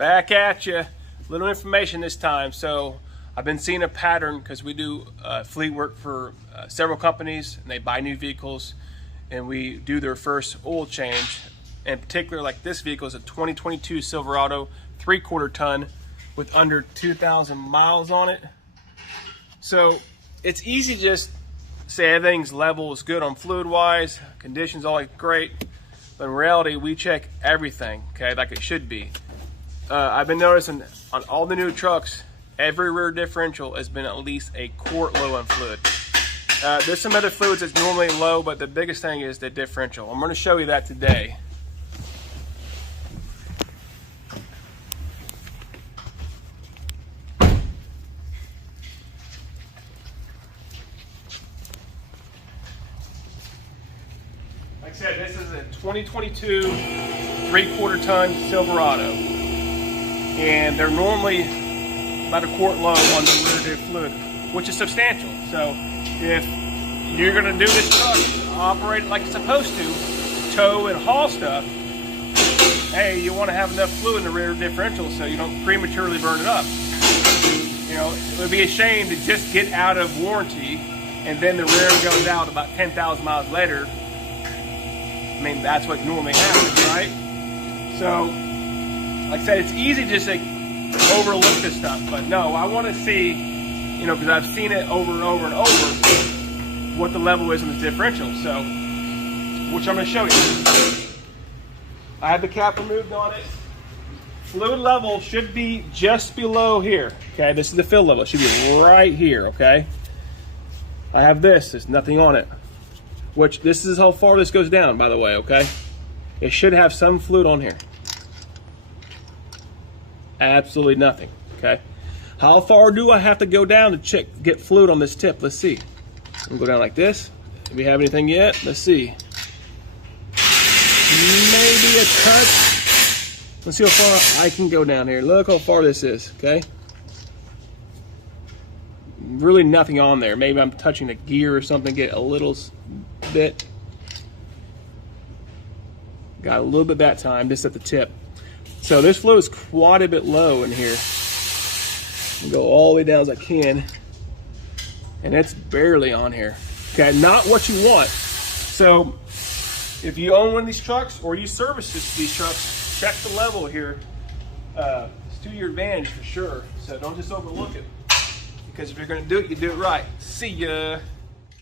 Back at you. Little information this time. So I've been seeing a pattern because we do fleet work for several companies, and they buy new vehicles, and we do their first oil change. In particular, like this vehicle is a 2022 Silverado, 3/4 ton with under 2,000 miles on it. So it's easy to just say everything's level is good on fluid wise, conditions all great, but in reality we check everything, okay, like it should be. I've been noticing on all the new trucks, every rear differential has been at least a quart low on fluid. There's some other fluids that's normally low, but the biggest thing is the differential. I'm going to show you that today. Like I said, this is a 2022 3/4 ton Silverado, and they're normally about a quart low on the rear diff fluid, which is substantial. So if you're going to do this truck, operate it like it's supposed to, tow and haul stuff, hey, you want to have enough fluid in the rear differential so you don't prematurely burn it up. You know, it would be a shame to just get out of warranty and then the rear goes out about 10,000 miles later. I mean, that's what normally happens, right? So, like I said, it's easy just to overlook this stuff, but no, I want to see, you know, because I've seen it over and over and over, what the level is in this differential. So, which I'm going to show you. I have the cap removed on it. Fluid level should be just below here. Okay, this is the fill level. It should be right here. Okay, I have this. There's nothing on it. Which this is how far this goes down, by the way. Okay, it should have some fluid on here. Absolutely nothing. Okay, how far do I have to go down to get fluid on this tip? Let's see. I'm gonna go down like this. Do we have anything yet? Let's see. Maybe a touch. Let's see how far I can go down here. Look how far this is. Okay. Really nothing on there. Maybe I'm touching a gear or something. Get a little bit. Got a little bit that time, just at the tip. So this fluid is quite a bit low in here. I'll go all the way down as I can, and it's barely on here. Okay, not what you want. So if you own one of these trucks or you service these trucks, check the level here. It's to your advantage for sure. So don't just overlook it, because if you're going to do it, you do it right. See ya.